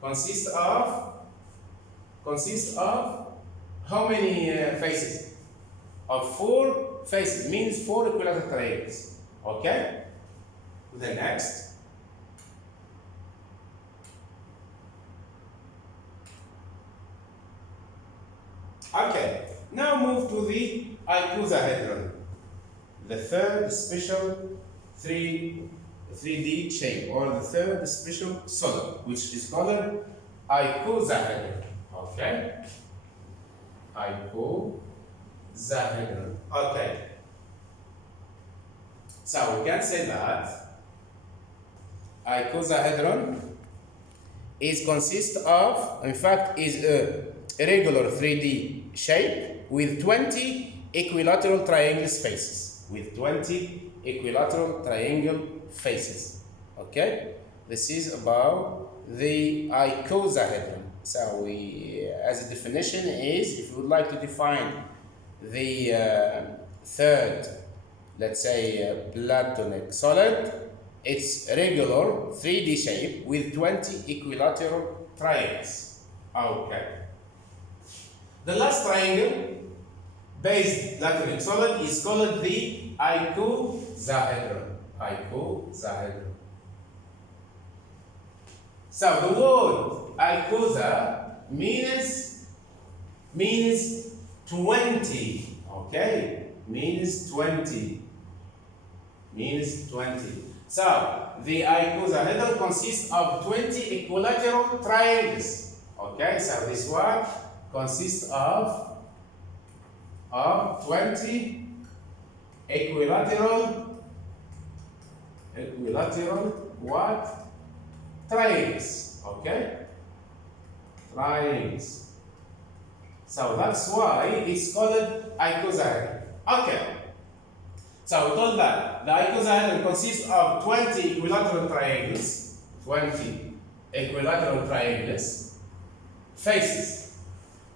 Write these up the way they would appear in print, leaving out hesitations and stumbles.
consists of how many faces? Of 4 faces, means 4 equilateral triangles. Okay? The next. Okay, now move to the icosahedron, the third special 3D shape, or the third special solid, which is called icosahedron. Okay? Icosahedron. Okay. So we can say that icosahedron consists of, in fact, is a regular 3D shape with 20 equilateral triangle faces. With 20 equilateral triangle faces. Okay? This is about the icosahedron. So we, as a definition is, if you would like to define the third, let's say, Platonic solid, it's a regular 3D shape with 20 equilateral triangles. Okay. The last triangle based Platonic solid is called the icosahedron. Icosahedron. So the word icosa means 20. Okay? Means 20. So the icosahedron consists of 20 equilateral triangles. Okay? So this one consists of 20 equilateral what? Triangles. Okay? Triangles. So that's why it's called icosahedron. Okay. So we told that the icosahedron consists of 20 equilateral triangles. 20 equilateral triangles. Faces.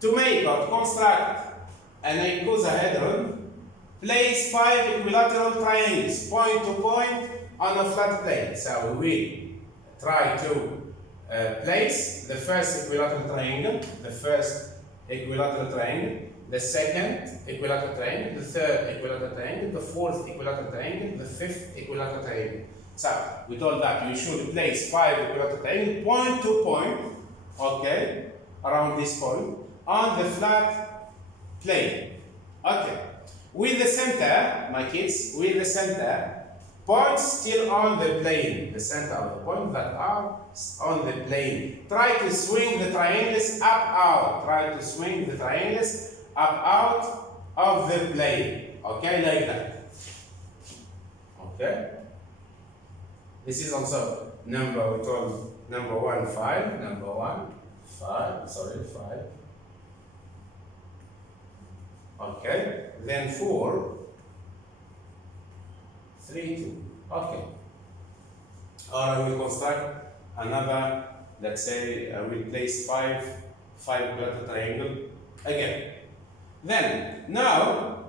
To make or construct an icosahedron, place 5 equilateral triangles, point to point, on a flat plane. So we try to place the first equilateral triangle, the second equilateral triangle, the third equilateral triangle, the fourth equilateral triangle, the fifth equilateral triangle. So we told that you should place 5 equilateral triangles, point to point, okay, around this point, on the flat plane. Okay. With the center, my kids, with the center, points still on the plane. The center of the point that are on the plane. Try to swing the triangles up out. Try to swing the triangles up out of the plane. Okay, like that. Okay. This is also number 1, 5. Number 1, 5. Sorry, 5. Okay. Then 4, 3, 2. Okay. Or I will construct another, let's say, I will place 5 equilateral triangle again. Then, now,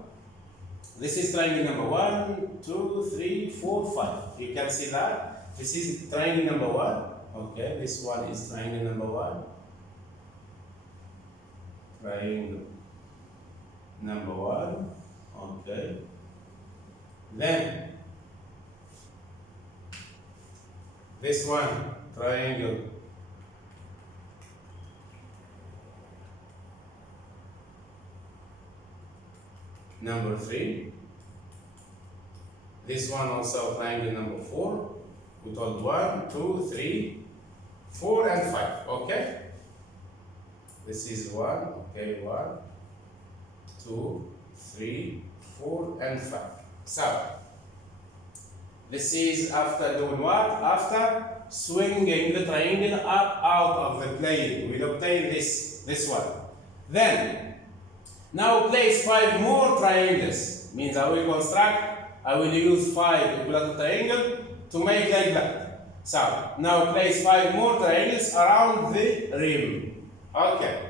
this is triangle number 1, 2, 3, 4, 5. You can see that. This is triangle number 1. Okay, this one is triangle number 1. Triangle number 1. Okay. Then, this one, triangle number 3. This one also triangle number 4. We told 1, 2, 3, 4, and 5. Okay? This is 1. Okay, 1, 2, 3, 4, and 5. So, this is after doing what? After swinging the triangle up out of the plane. We'll obtain this one. Then, now place 5 more triangles. Means I will use 5 equilateral triangles to make like that. So, now place 5 more triangles around the rim. Okay.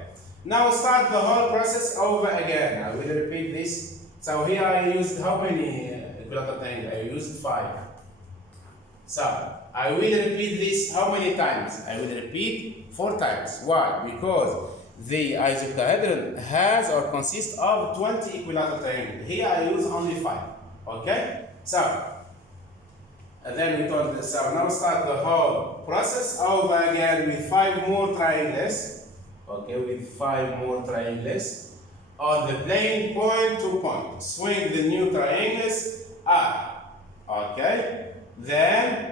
Now start the whole process over again. I will repeat this. So here I used how many equilateral triangles? I used 5. So I will repeat this how many times? I will repeat 4 times. Why? Because the icosahedron has or consists of 20 equilateral triangles. Here I use only 5. Okay? So, and then we told this. So now start the whole process over again with 5 more triangles. Okay, with 5 more triangles on the plane point to point. Swing the new triangles up. Okay, then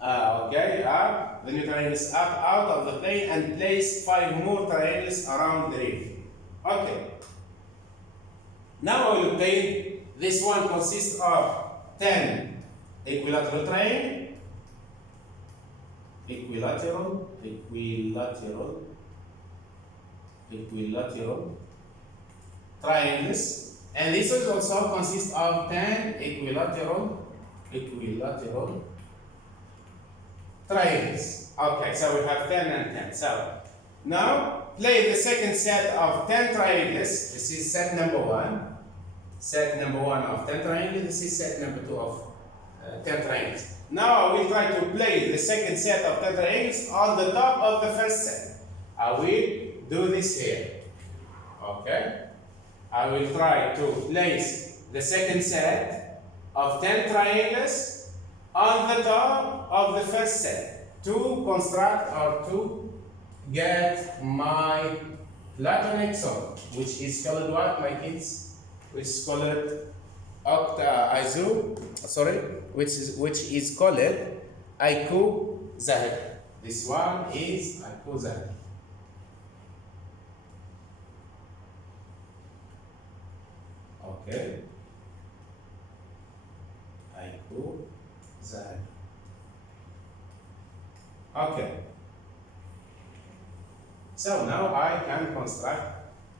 the new triangles up out of the plane and place 5 more triangles around the ring. Okay. Now I will obtain this one consists of 10 equilateral triangle, equilateral triangles, and this will also consist of 10 equilateral triangles. Okay, so we have 10 and 10. So now play the second set of 10 triangles. This is set number 1. Set number 1 of 10 triangles. This is set number 2 of 10 triangles. Now I will try to place the second set of 10 triangles on the top of the first set. I will do this here. Okay? I will try to place the second set of 10 triangles on the top of the first set to construct or to get my Platonic solid, which is colored what, my kids? Which is colored which is called Icosahedron. This one is Icosahedron. Okay. Icosahedron. Okay. So now I can construct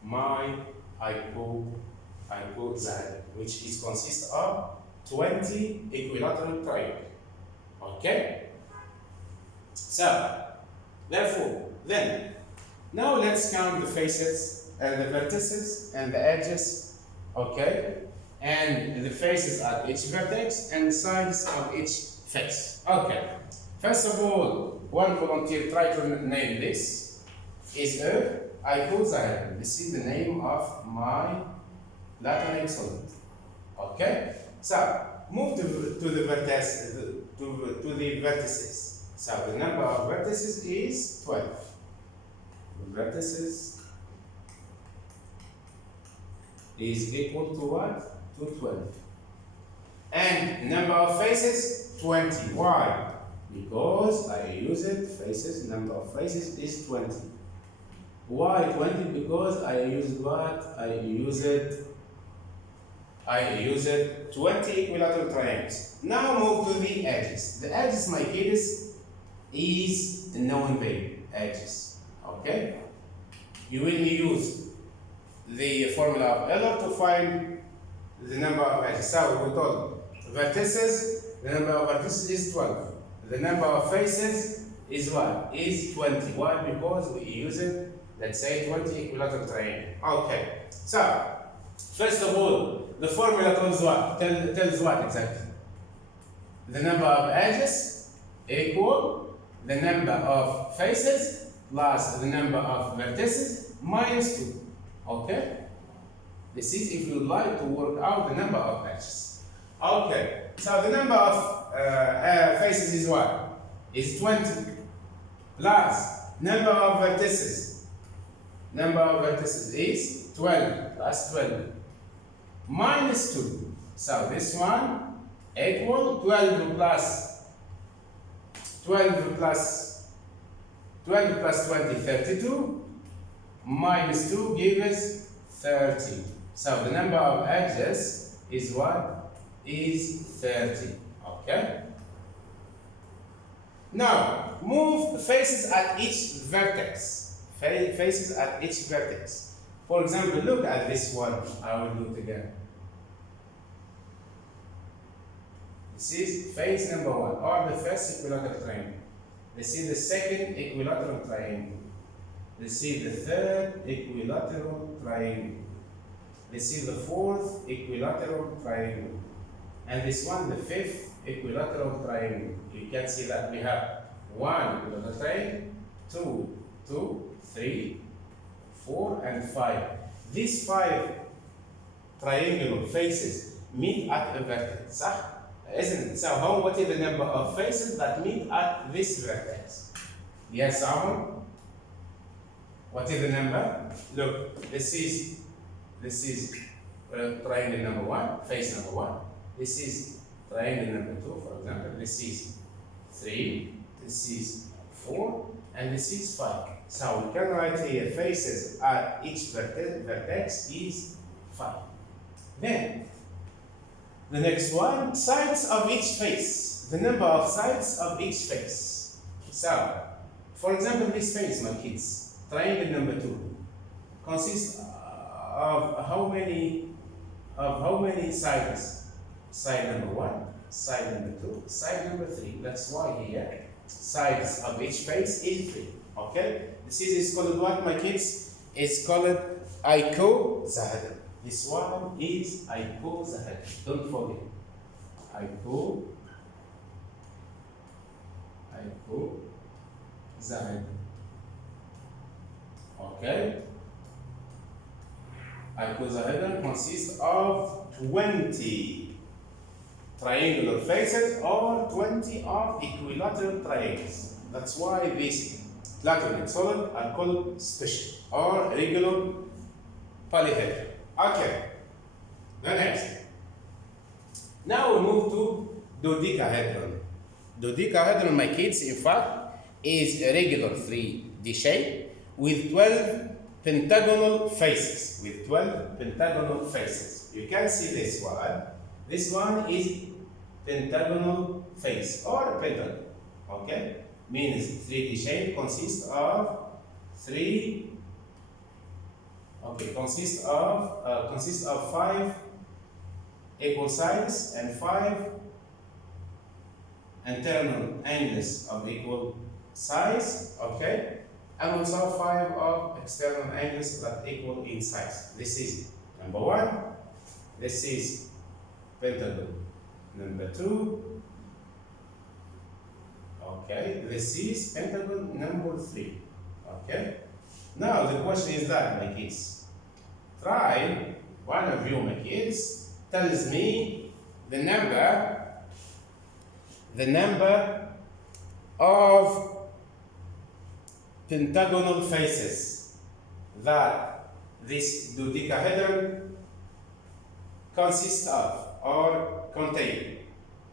my icosahedron, which is consists of 20 equilateral triangles. Okay? So, therefore, then, now let's count the faces and the vertices and the edges, okay? And the faces at each vertex and the sides of each face. Okay. First of all, one volunteer try to name this. Is a icosahedron. This is the name of my Platonic solid. Okay? So, move to the vertices, to the vertices. So, the number of vertices is 12. Vertices is equal to what? To 12. And number of faces, 20. Why? Because I use it, faces, number of faces is 20. Why 20? Because I use what? I use it 20 equilateral triangles. Now move to the edges. The edges, my kids, is known value, edges. Okay? You will use the formula of Euler to find the number of edges. So we told vertices, the number of vertices is 12. The number of faces is what? Is 20. Why? Because we use it, let's say, 20 equilateral triangle. Okay. So, first of all, the formula tells what? Tells what exactly? The number of edges equal the number of faces plus the number of vertices minus 2. Okay? This is if you like to work out the number of edges. Okay. So the number of faces is what? Is 20 plus number of vertices. Number of vertices is 12 plus 12 minus 2. So this one equal 12 plus 20, 32, minus 2 gives 30. So the number of edges is what? Is 30. Okay? Now, move faces at each vertex. Faces at each vertex. For example, look at this one. I will do it again. This is face number 1, or the first equilateral triangle. This is the second equilateral triangle. This is the third equilateral triangle. This is the fourth equilateral triangle. And this one, the fifth equilateral triangle. You can see that we have one equilateral triangle, 2, 2, 3, 4, and 5. These 5 triangular faces meet at a vertex, صح? Isn't it? So what is the number of faces that meet at this vertex? Yes, Amon? What is the number? Look, this is triangle number 1, face number 1. This is triangle number 2, for example. This is 3, this is 4, and this is 5. So we can write here faces at each vertex is 5. Then, the next one, sides of each face. The number of sides of each face. So, for example, this face, my kids, triangle number 2, consists of how many sides? Side number 1, side number 2, side number 3. That's why here sides of each face is 3. Okay? This is called what, my kids? It's called icosahedron. This one is icosahedron. Don't forget. Icosahedron. Okay? Icosahedron consists of 20 triangular faces or 20 of equilateral triangles. That's why these Platonic solids are called special or regular polyhedron. Okay, the next. Now we move to dodecahedron. Dodecahedron, my kids, in fact, is a regular 3D shape with 12 pentagonal faces. You can see this one. This one is pentagonal face or pentagon. Okay, means 3D shape consists of 5 equal sides and 5 internal angles of equal size. Okay, and also 5 of external angles that equal in size. This is number 1. This is pentagon number 2. Okay, this is pentagon number 3. Okay, now the question is that, my kids, try, one of you, my kids, tells me the number of pentagonal faces that this dodecahedron consists of or contain.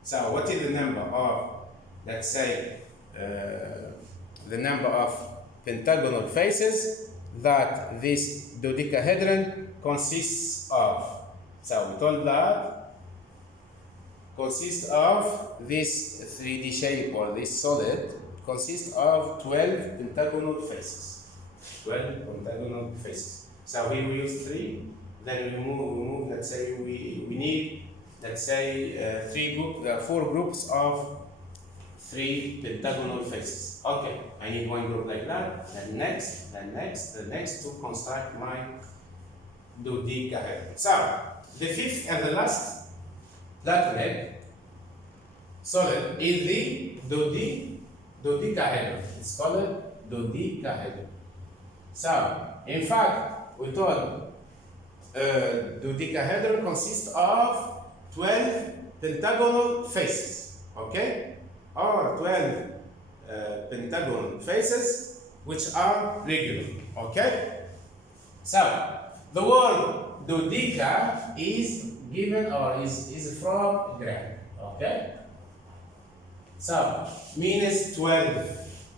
So what is the number of, let's say, the number of pentagonal faces that this dodecahedron consists of? So we told that consists of this 3D shape or this solid consists of 12 pentagonal faces. 12 pentagonal faces. So here we use 3, then we move, let's say we need, let's say, 4 groups of 3 pentagonal faces. Okay, I need 1 group like that, then next, the next to construct my dodecahedron. So, the 5th and the last Platonic solid is the dodecahedron. It's called dodecahedron. So, in fact, we told dodecahedron consists of 12 pentagonal faces, okay? Or 12 pentagonal faces which are regular, okay? So, the word dodeca is given or is from Greek, okay? So, means 12.